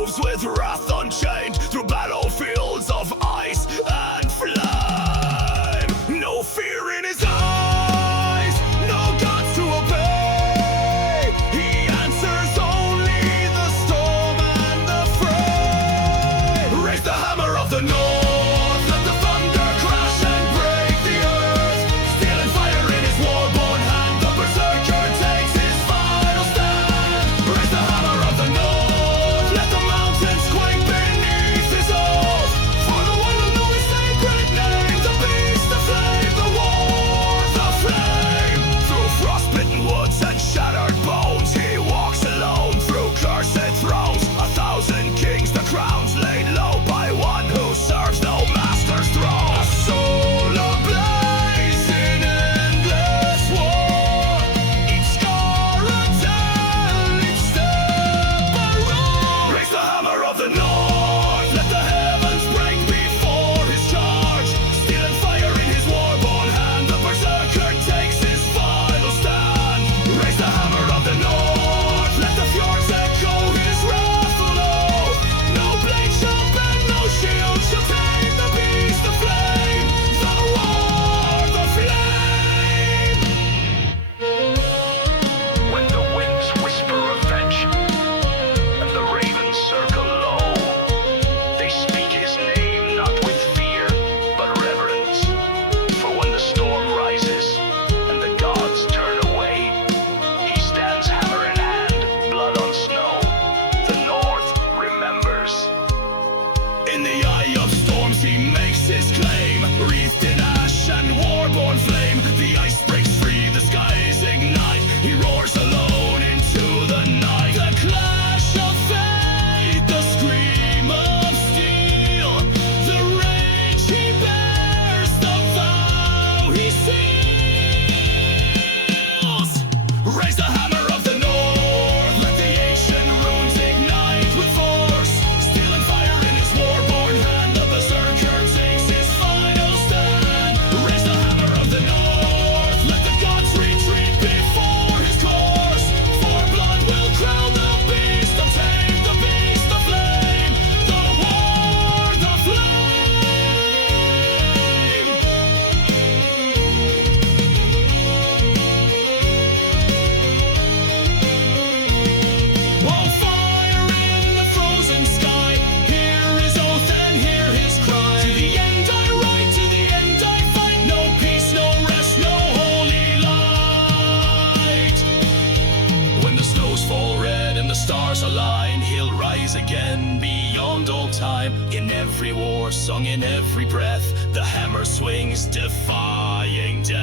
moves with wrath unchained through battlefields of ice and flame. No fear in his eyes, no gods to obey. He answers only the storm and the fray. Raise the hammer of the north, let the thunder crash and break the earth. Steel and fire in his war-born hand, the berserker takes his final stand. Raise the hammer of the north, let the mountains quake beneath his oath. For the one who knew his sacred name, the beast, the flame, the war, the flame. Through frostbitten woods and shattered bones, he walks alone through cursed thrones. 1,000 kings, the crowns laid low by one who serves no master's throne. A soul ablaze in endless war, each scar a tale, each step a roar. Raise the hammer of the north, let the heavens break before his charge. Steel and fire in his war-born hand, the berserker takes his final stand. Raise the hammer of the north, let the fjords echo his wrathful oath. No blade shall bend, no shield shall tame the beast, the flame, the war, the flame. When the winds whisper revenge and the ravens circle low, they speak his name not with fear but reverence. For when the storm rises and the gods turn away, he stands hammer in hand, blood on snow. The north remembers. In the eye of storms he makes his claim, wreathed in ash and war-born flame. The ice breaks free, the skies ignite. He roars alone into the night. The clash of fate, the scream of steel, the rage he bears, the vow he seals. Raise the hammer of the north, let the ancient runes ignite with force. Steel and fire in his war-born hand, the berserker takes his final stand. Raise the hammer of the north, let the gods retreat before his course. For blood will crown the beast, the tame, the beast, the flame, the war, the flame. Oh, fire in the frozen sky, hear his oath and hear his cry. To the end I ride, to the end I fight. No peace, no rest, no holy light. When the snows fall red and the stars align, he'll rise again beyond all time. In every war sung, in every breath, the hammer swings, defying death.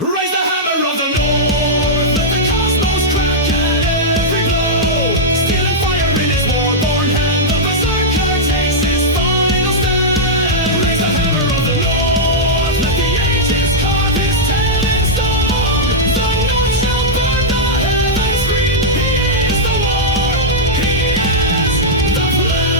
Raise the hammer of the north, let the cosmos crack at every blow. Steel and fire in his war-born hand, the berserker takes his final stand. Raise the hammer of the north, let the ages carve his tale in stone. The north shall burn, the heavens scream, he is the war, he is the flame.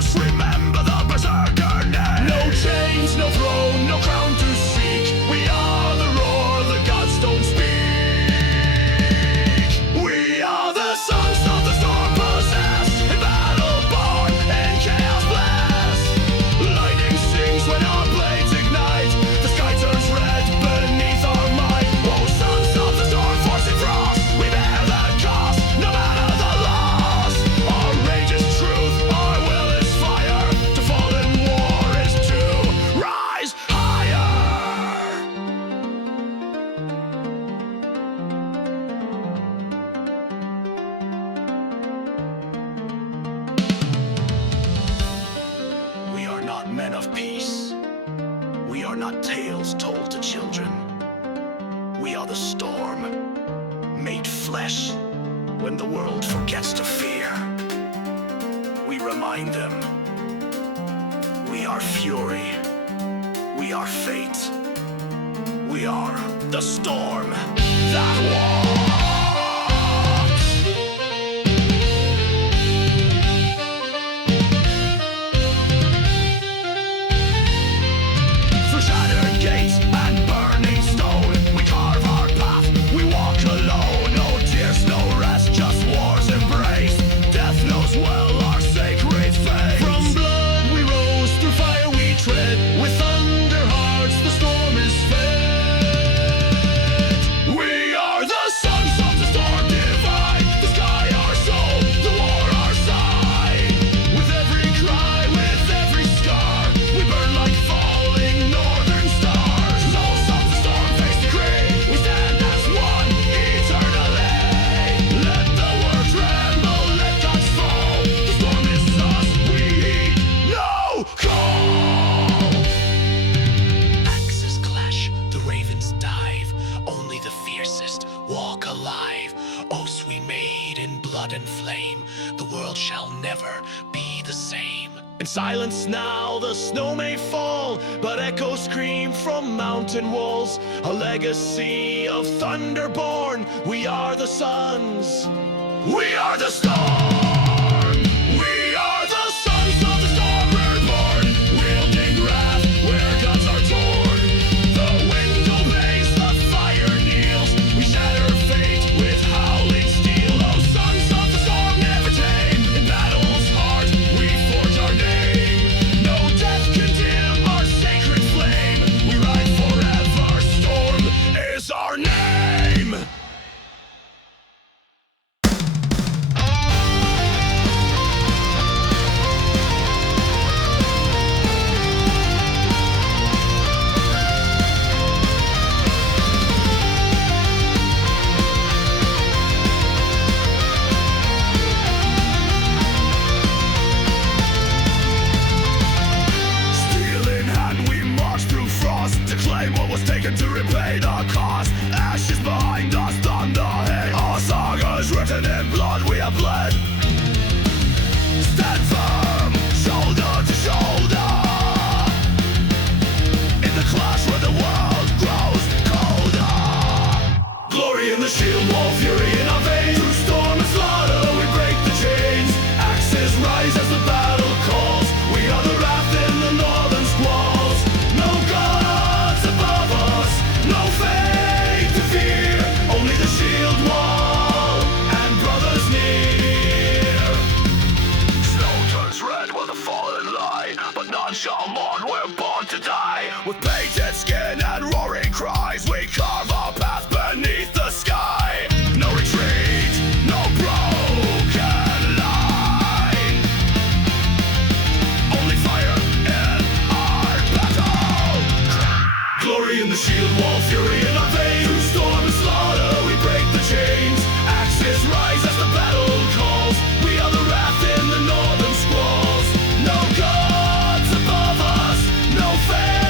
house, remember the Berserker name. No chains, no throne, no crown to seek. We are the roar, the gods don't speak. We are the sons of the storm possessed, in battle born and chaos blessed. Lightning sings when our blades ignite, the sky turns red beneath our might. Oh, sons of the storm, forcing frost, we bear the cost, no matter the loss. Our rage is truth, our will is fire. To fall in war is to rise higher. We are not men of peace. We are not tales told to children. We are the storm, made flesh when the world forgets to fear. We remind them, we are fury, we are fate, we are the storm that walks. Through shattered gates and burning stone, we carve our path, we walk alone. No tears, no rest, just war's embrace. Death knows well our sacred faith. From blood we rose, through fire we tread. With thunder hearts the storm is fed. We are the sons of the storm divine, the sky our soul, the war our side. With every cry, with every scar, we burn like falling northern stars. Souls of the storm face decree, we stand as one eternally. Let the world tremble, let gods fall. The storm is us, we heed no call. Axes clash, the ravens dive. Only the fiercest walk alive. Oaths we made in blood and flame. The world shall never be the same. In silence now the snow may fall, but echoes scream from mountain walls. A legacy of thunder born. We are the sons. We are the storm. We are the sons of the storm reborn. Wielding wrath where gods are torn. The wind obeys, the fire kneels. We shatter fate with howling steel. Oh, sons of the storm never tame. In battle's heart we forge our name. No death can dim our sacred flame. We ride forever. Storm is our name. Steel in hand we march through frost to claim what was taken, to repay the cost. Ashes behind us, thunder hate. Our sagas written in blood we have bled. Stand firm, shoulder to shoulder, in the clash where the world grows colder. Glory in the Shieldwall, fury in our veins. Through storm and slaughter we break the chains. Axes rise as the battle calls. We are the wrath in the northern squalls. No gods above us, no fate to fear. Only the shield wall and brothers near. Snow turns red where the fallen lie, but none shall mourn, we're born to die. With painted skin and roaring cries, we carve our path beneath the sky. No retreat, no broken line. Only fire in our battle. Glory in the shield wall, fury in our veins. Through storm and slaughter we break the chains. Axes rise as the battle calls. We are the wrath in the northern squalls. No gods above us, no fate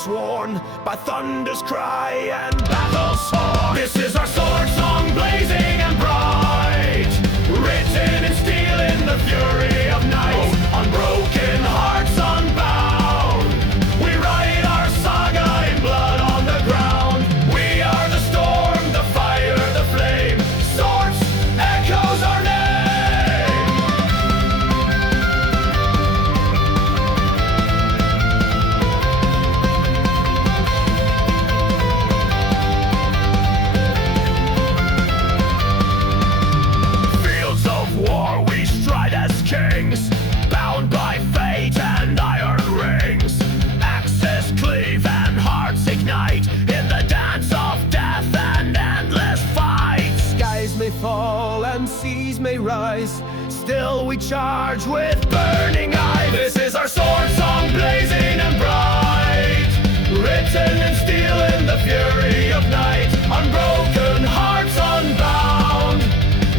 forsworn by thunder's cry and battle's horn. This is our sword song, blazing and bright, written in steel in the fury of night. Unbroken hearts unbound, we write our saga in blood on the ground. We are the storm, the fire, the flame, swords echoes our name. Fields of war we stride as kings, bound by fate and iron rings. Axes cleave and hearts ignite in the dance of death and endless fight. Skies may fall and seas may rise, still we charge with burning eyes. This is our sword song, blazing and bright, written in steel in the fury of night. Unbroken hearts unbound,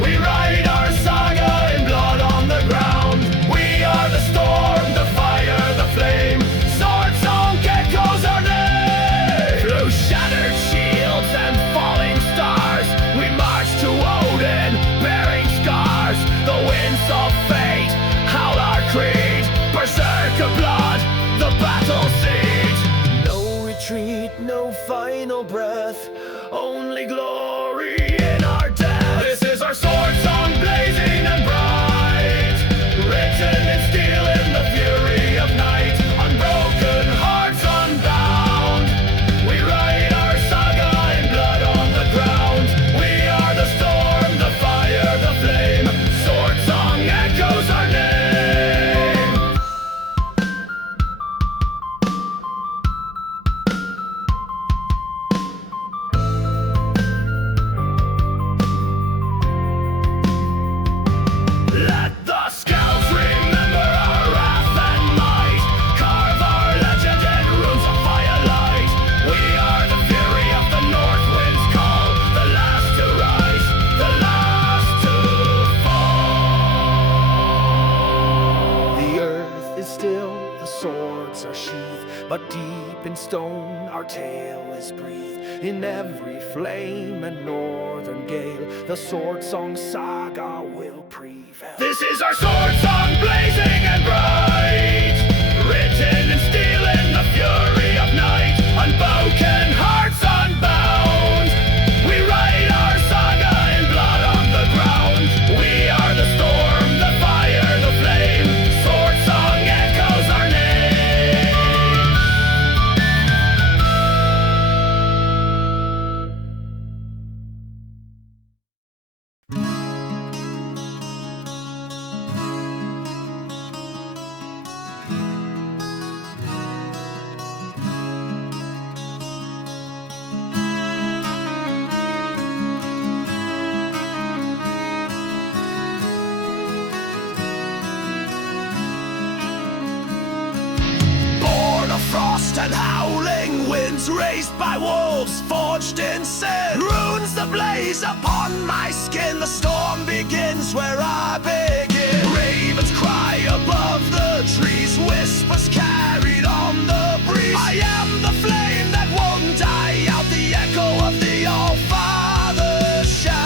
we write our saga in blood on the ground. We are the storm, the fire, the flame, sword song echoes our name. Through shattered shields and falling stars, we march to Odin, bearing scars. The winds of fate howl our creed, berserker blood, the battle seed. No retreat, no final breath, only glory in our death. This is our sword song, blazing and bright, written in steel in the fury of night. Unbroken hearts unbound, we write our saga in blood on the ground. We are the storm, the fire, the flame, sword song echoes our name. Let the scouts remember our wrath and might, carve our legend in runes of firelight. We are the fury of the north wind's call, the last to rise, the last to fall. The earth is still, the swords are sheathed, but deep in stone our tale is breathed. In every flame and northern gale, the Swordsong Saga will prevail. This is our sword song, blazing and bright, written in steel in the fury of night. Unbroken hearts unbound, we write our saga in blood on the ground. We are the storm, the fire, the flame, sword song echoes our name. Born of frost and howling winds, raised by wolves, forged in sin. Runes the blaze upon my skin, the storm begins where I begin. Ravens cry above the trees, whispers carried on the breeze. I am the flame that won't die out, the echo of the Allfather shout.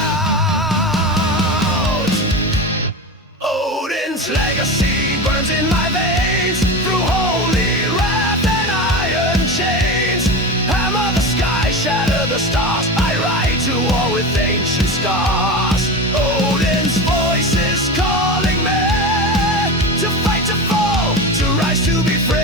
Odin's legacy burns in my veins, through holy wrath and iron chains. Hammer the sky, shatter the stars, I ride to war with ancient scars. Odin's voice is calling me to fight, to fall, to rise, to be free.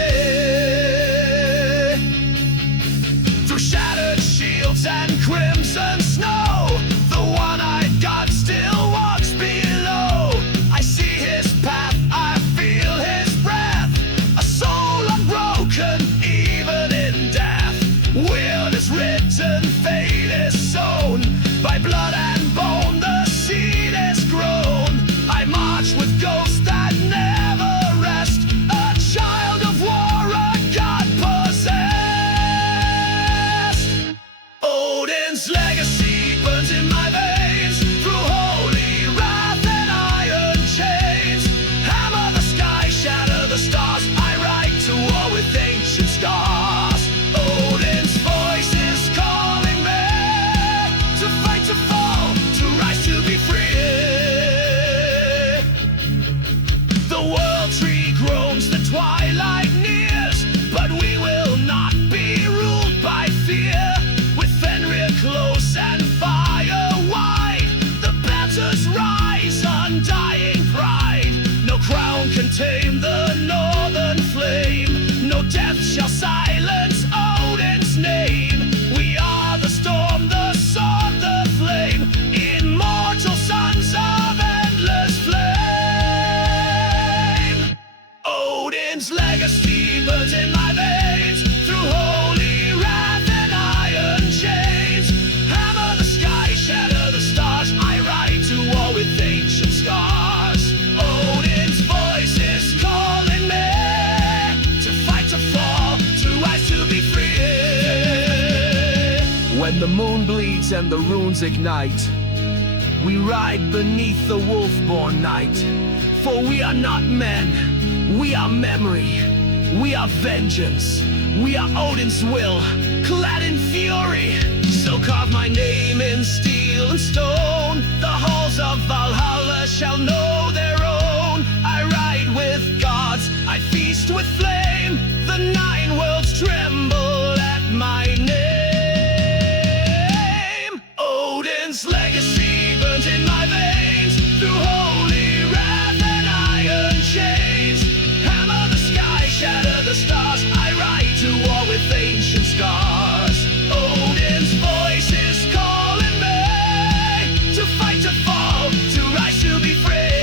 Through shattered shields and crimson snow, the one-eyed god still walks below. I see his path, I feel his breath. tame the northern flame. No death shall silence Odin's name. We are the storm, the sword, the flame, immortal sons of endless flame. Odin's legacy burns in my veins, through holy wrath and iron chains. Hammer the sky, shatter the stars, I ride to war with ancient scars. Odin's voice is calling me to fight, to fall, to rise, to be free. When the moon bleeds and the runes ignite, we ride beneath the wolf-born night. For we are not men, we are memory, we are vengeance, we are Odin's will, clad in fury. So carve my name in steel and stone, the halls of Valhalla shall know their own. I ride with gods, I feast with flame, the nine worlds tremble at my name. Odin's legacy burns in my veins, through holy wrath and iron chains. Hammer the sky, shatter the stars, I ride to war with ancient scars. Odin's voice is calling me to fight, to fall, to rise, to be free.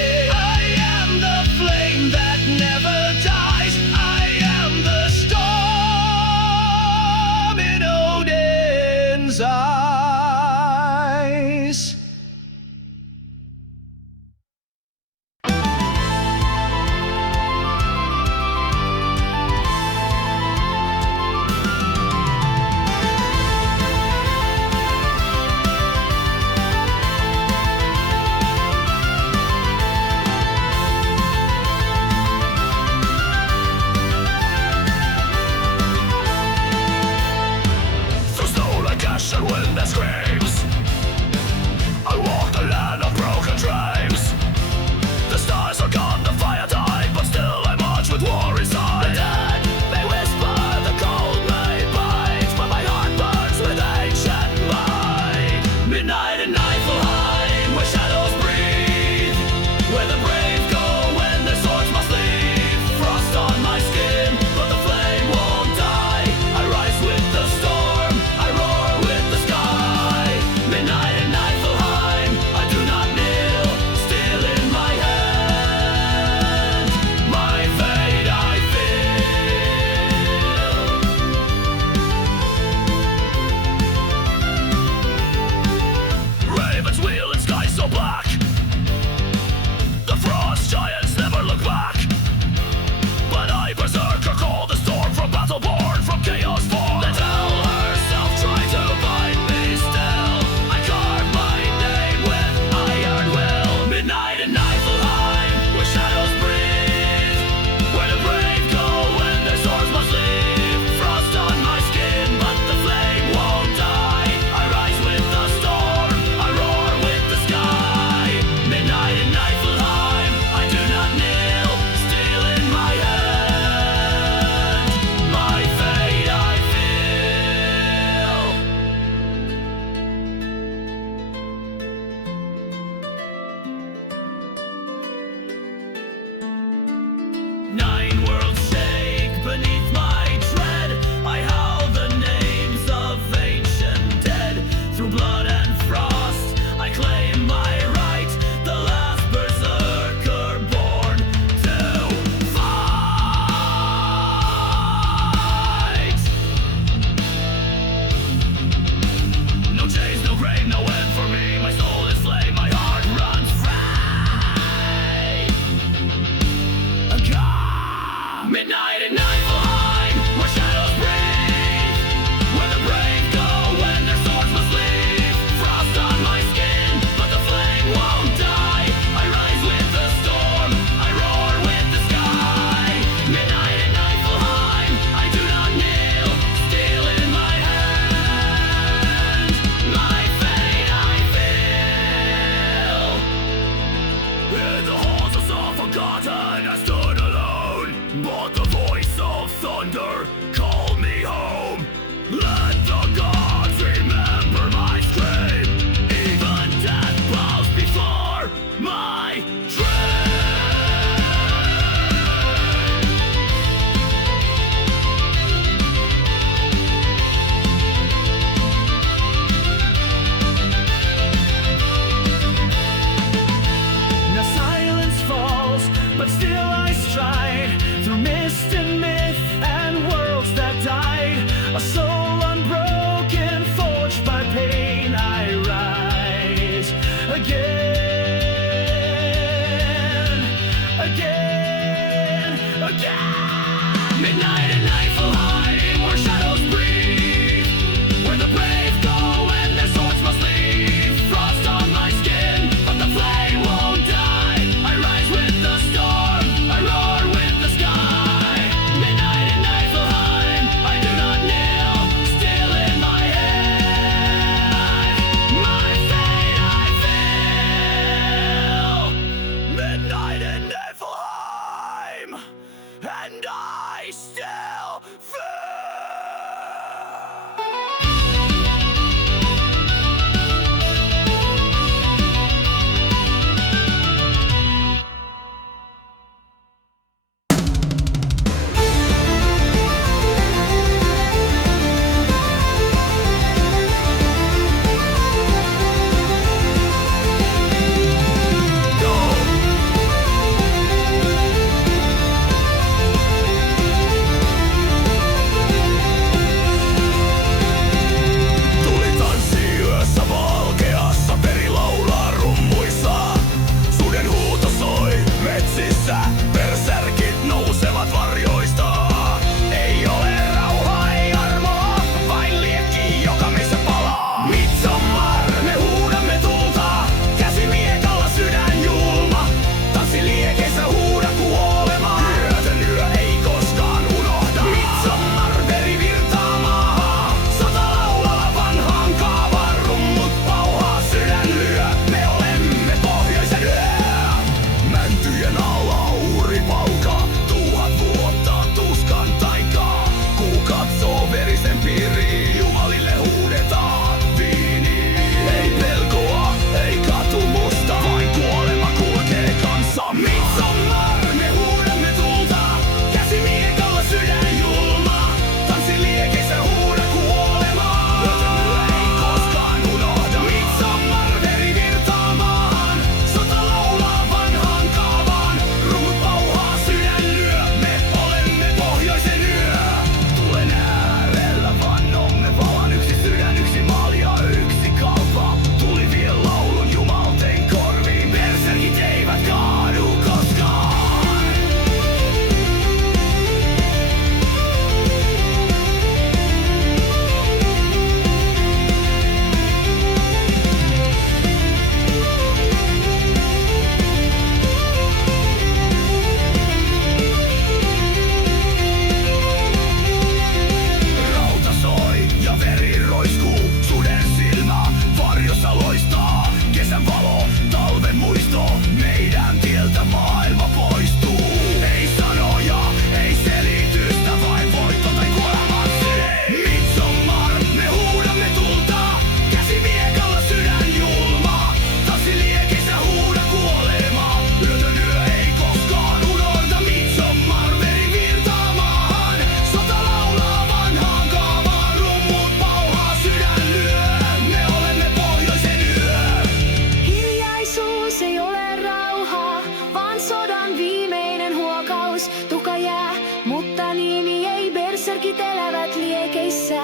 pois, tuka jää, mutta nimi ei, berserkit elävät liekeissä.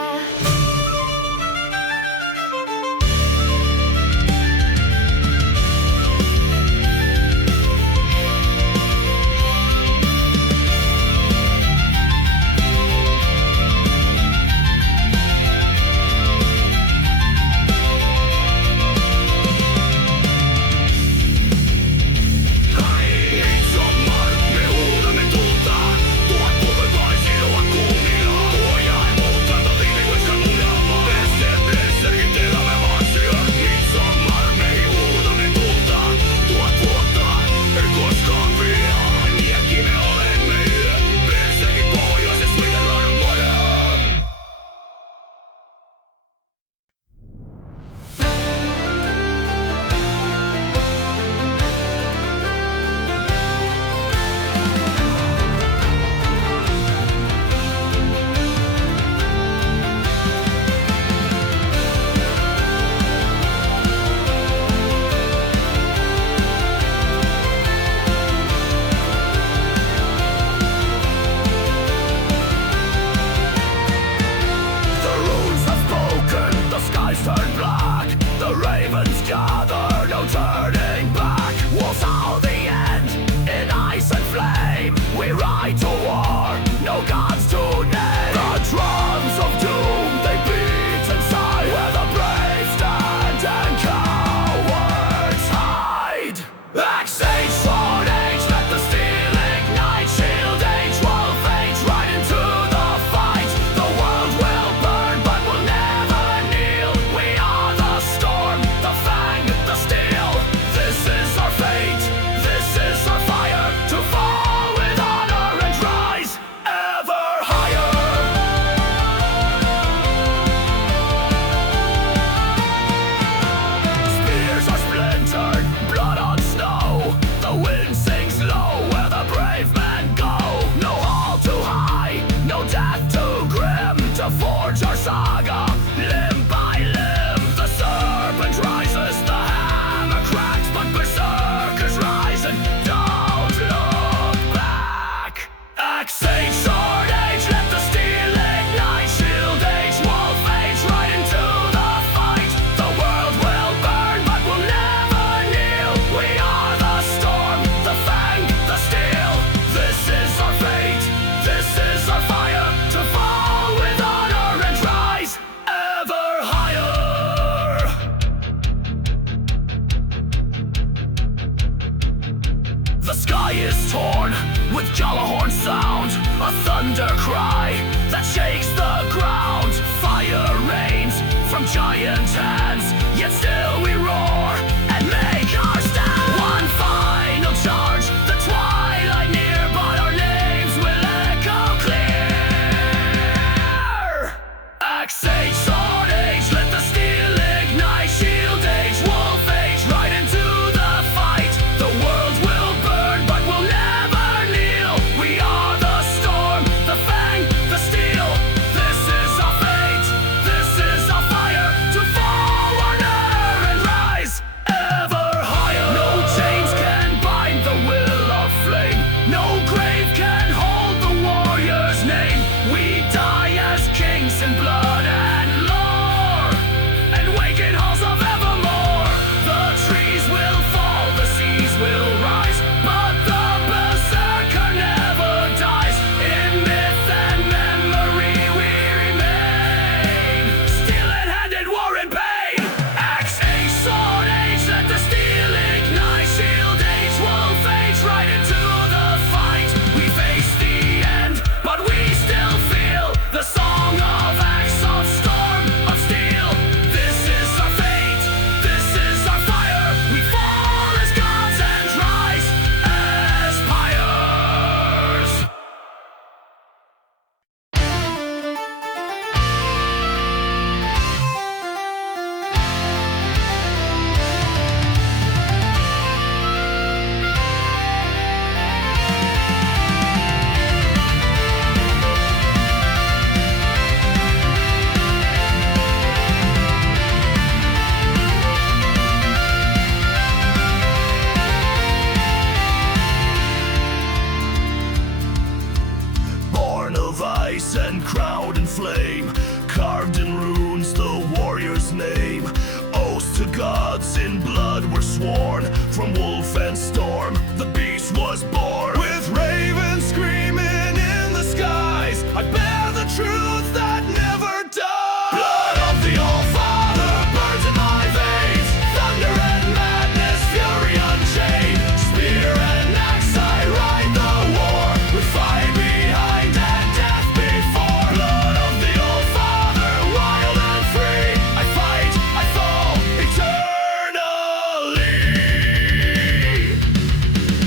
from wolf and storm, the beast was born. With ravens screaming in the skies, I bear the truth that never dies. Blood of the Allfather burns in my veins, thunder and madness, fury unchained. Spear and axe, I ride the war, with fire behind and death before. Blood of the Allfather, wild and free, I fight, I fall eternally.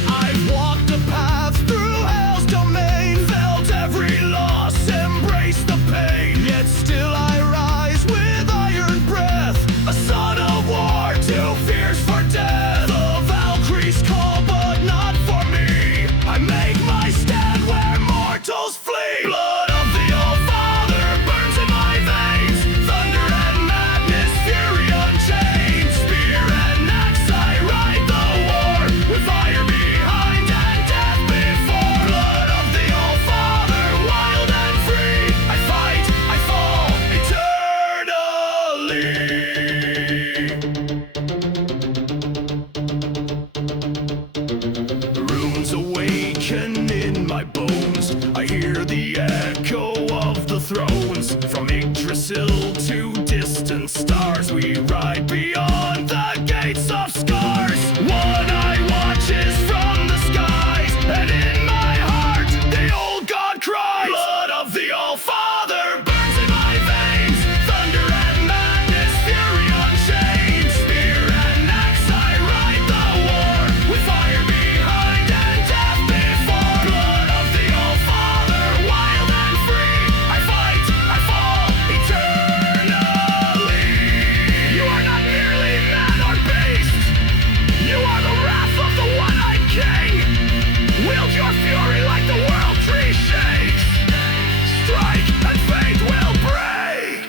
I've walked a path through hell's domain, felt every loss, embraced the pain. Yet still I rise with iron breath, a son of war, too fierce for death. The Valkyries call, but not for me. I make my stand where mortals flee. Blood of the Allfather burns in my veins, thunder and madness, fury unchained. Spear and axe, I ride the war, with fire behind and death before. Blood of the Allfather, wild and free, I fight, I fall eternally. Runes awaken in my bones, I hear the echo of the thrones. From Yggdrasil to distant stars, we ride beyond the gates of scars. One eye watches from the skies, and in my heart the old god cries. Blood of the Allfather burns in my veins, thunder and madness, fury unchained. Spear and axe, I ride the war, with fire behind and death before. Blood of the Allfather, wild and free, I fight, I fall eternally. You are not merely man or beast, you are the wrath of the one-eyed king. Wield your fury like the world tree shakes. Strike and fate will break.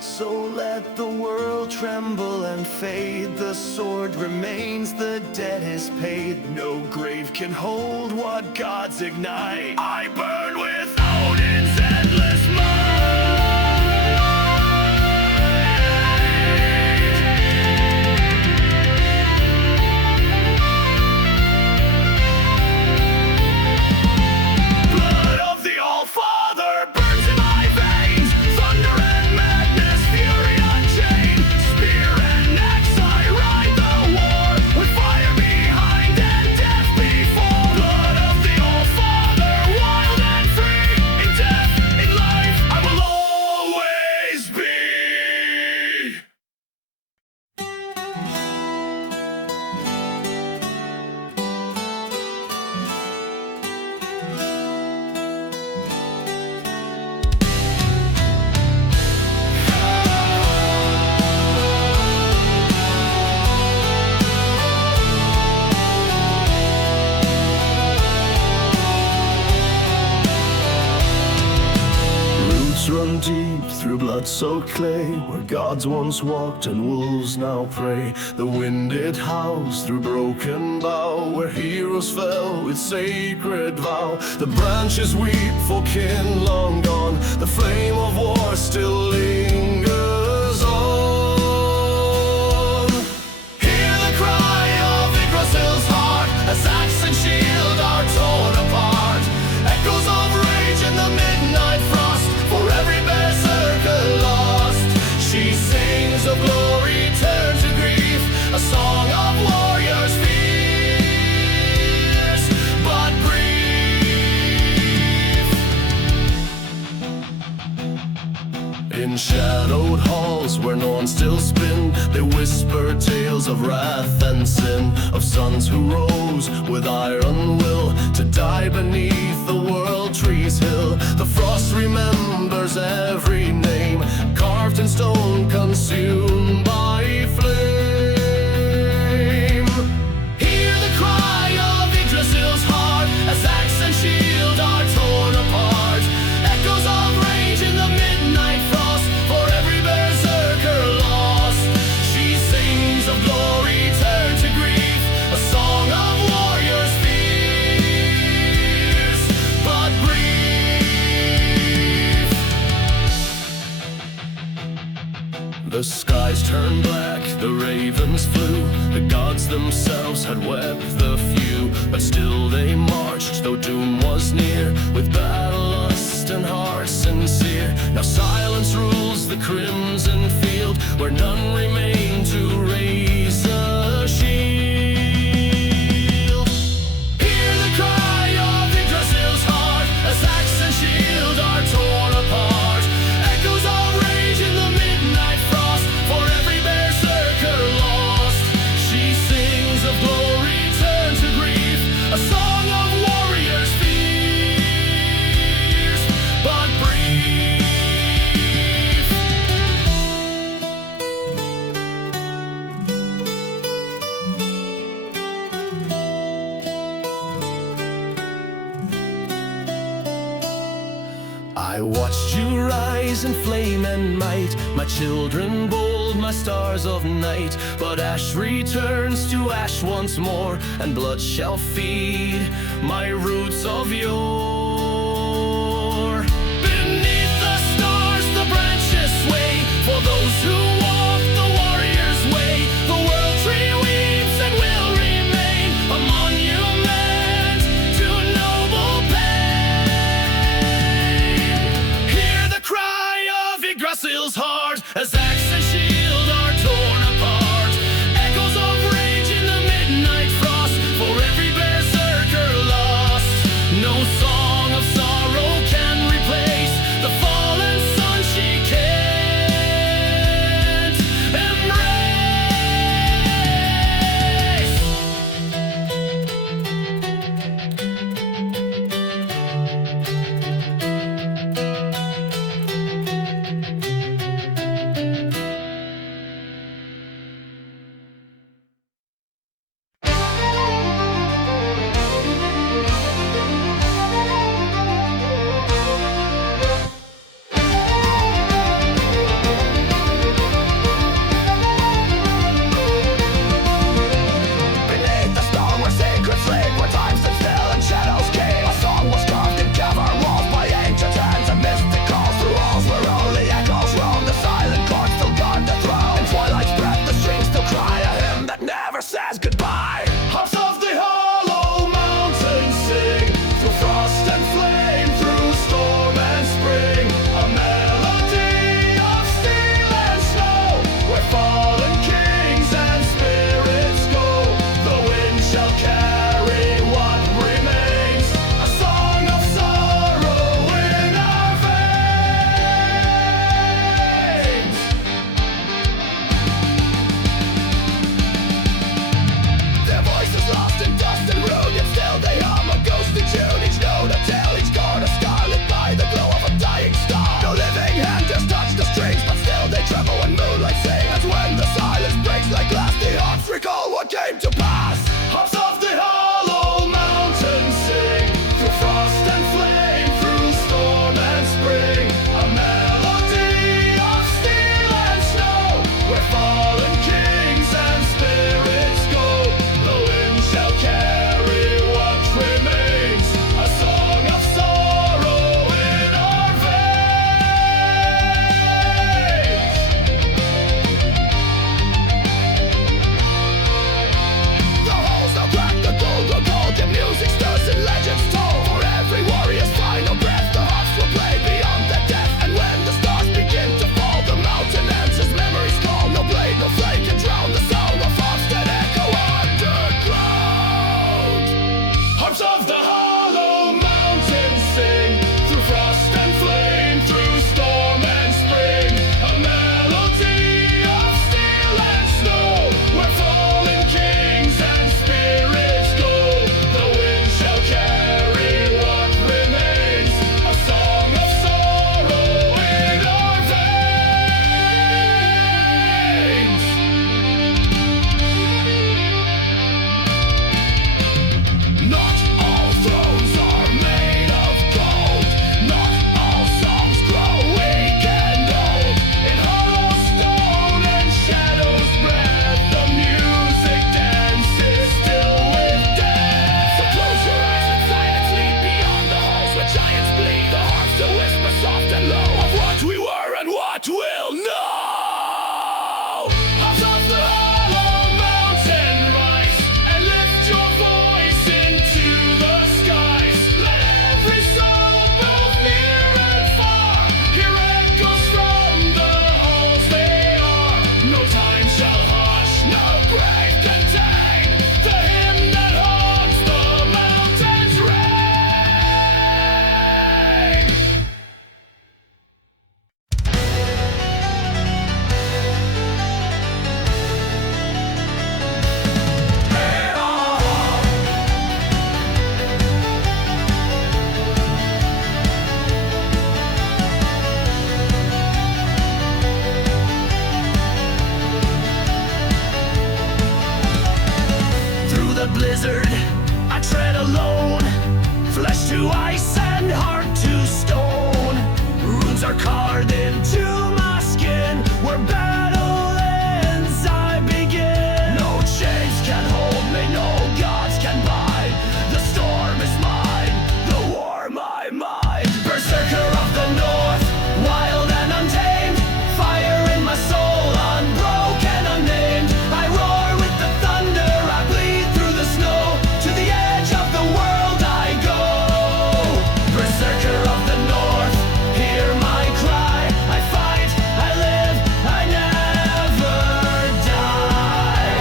So let the world tremble and fade. The sword remains, the debt is paid. No grave can hold what gods ignite. I burn with Odin's endless might. Blood of the Allfather burns in my veins, thunder and madness, fury unchained. Spear and axe, I ride the war, with fire behind and death before. Blood of the Allfather, wild and free, in death, in life, I will always be. Roots run deep through blood-soaked clay, where gods once walked and wolves now prey. The wind it howls through broken bough, where heroes fell with sacred vow. The branches weep for kin long gone, the flame of war still lingers on. Hear the cry of Yggdrasil's heart, as axe and shield are torn apart. Echoes of rage in the midnight frost, for every berserker lost. She sings of glory turned to grief, a song of warriors fierce but brief. In shadowed halls where Norns still spin, they whisper tales of wrath and sin, of sons who rose with iron will to die beneath the world tree's hill. The frost remembers every name, carved in stone, consumed by flame. Hear the cry of Yggdrasil's heart, as axe and shield are torn apart. Echoes of rage in the midnight frost, for every berserker lost. She sings of glory turned to grief, a song of warriors fierce but brief. The skies turn black, the ravens had wept the few, but still they marched, though doom was near, with battle lust and hearts sincere. Now silence rules the crimson field, where none remain to raise a shield. Hear the cry of Yggdrasil's heart, as axe and shield are torn apart. Echoes of rage in the midnight frost, for every berserker lost. She sings of glory turned to grief, a song of warriors fierce but brief. I watched you rise in flame and might, my children bold, my stars of night. But ash returns to ash once more, and blood shall feed my roots of yore. Beneath the stars the branches sway, for those who walk the warrior's way. The world tree weeps and will remain a monument to noble pain. Hear the cry of Yggdrasil's heart, as axe and shield are torn apart. Echoes of rage in the midnight frost, for every berserker lost. No song the blizzard, I tread alone. Flesh to ice and heart to stone. Runes are carved into my skin. Where battle ends, I begin. No chains can hold me, no gods can bind. The storm is mine, the war my mind. Berserker of the north, wild and untamed. Fire in my soul, unbroken, unnamed. I roar with the thunder, I bleed through the snow. To the edge of the world I go. Berserker of the north, hear my cry. I fight, I live, I never die.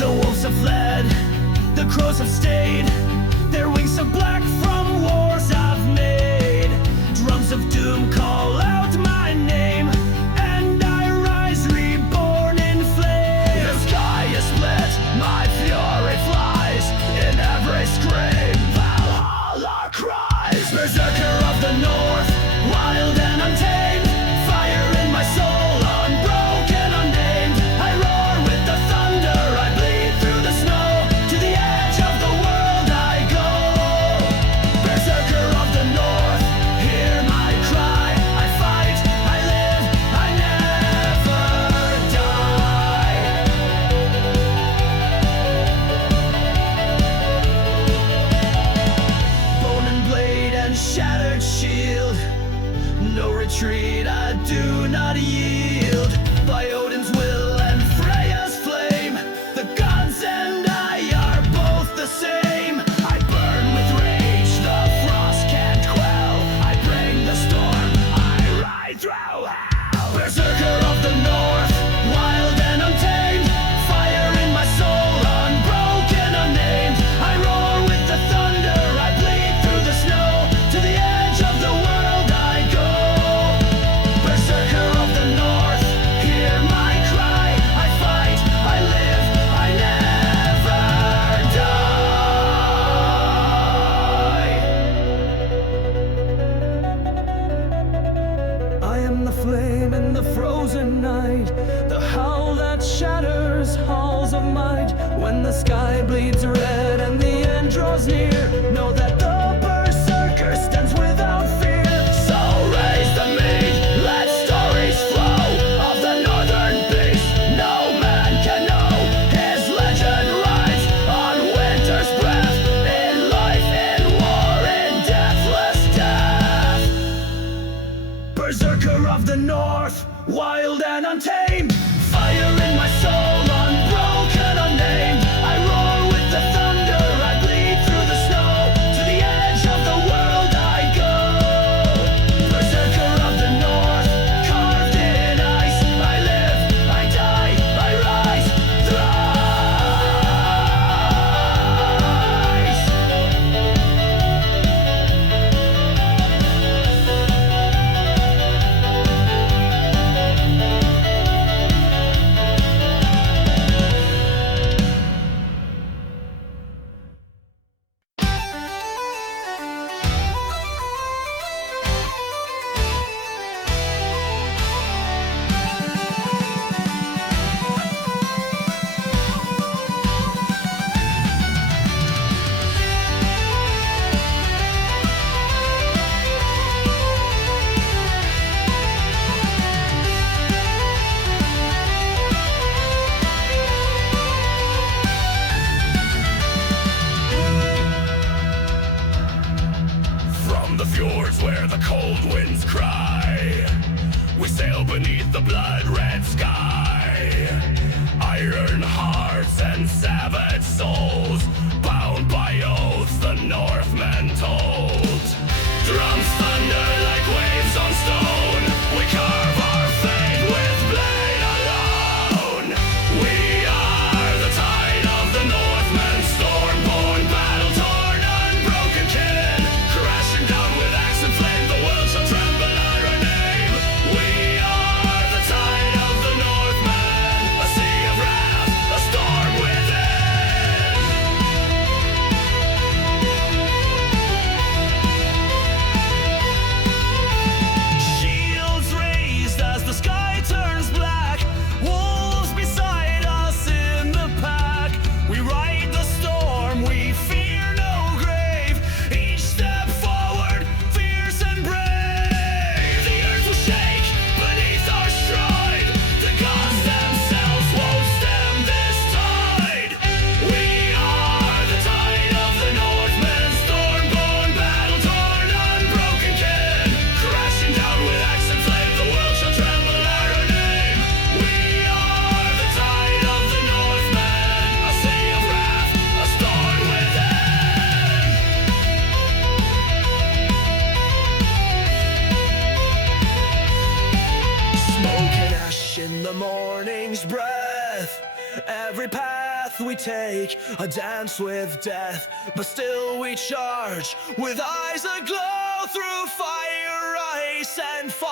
The wolves have fled, the crows have stayed. Their wings are black from wars I've made. Drums of doom call out my name, and I rise reborn in flame. The sky is split, my fury flies. In every scream, Valhalla cries. Berserker of the north, wild and untamed. Fire in my soul, unbroken, unnamed. I roar with the thunder, I bleed through the snow. To the edge of the world I go. Berserker of the north, hear my cry. I fight, I live, I never die. Bone and blade and shattered shield. No retreat, I do not yield. By Odin's will and Freya's flame, the gods and I are both the same. I burn with rage, the frost can't quell. I bring the storm, I ride through hell. Berserker of the north, wild and untamed. Fire in my soul, unbroken, unnamed. I roar with the thunder, I bleed through the snow. To the edge of the world I go. Berserker of the north, hear my cry. I fight, I live, I never die. I am the flame in the frozen night, the howl that shatters halls of might. When the sky bleeds red and the end draws near, know that the berserker stands without fear. So raise the mead, let stories flow of the northern beast. No man can know his legend rides on winter's breath. In life, in war, in deathless death. Berserker of the north, wild and untamed. Fire in my soul, unbroken, unnamed. I roar with the thunder, I bleed through the snow. To the edge of the world I go. Berserker of the north, carved in ice. I live, I die, I rise, beneath the blood-red sky. Iron hearts and savage souls, bound by oaths the Northmen told. Drums thunder like waves on stone. We carve our fate with blade alone. We are the tide of the Northmen, storm-born, battle-torn, unbroken kin. Crashing down with axe and flame, the world shall tremble at our name. We are the tide of the Northmen, a sea of wrath, a storm within. lightning's breath. Every path we take, a dance with death, but still we charge with eyes aglow through fire, ice, and fire.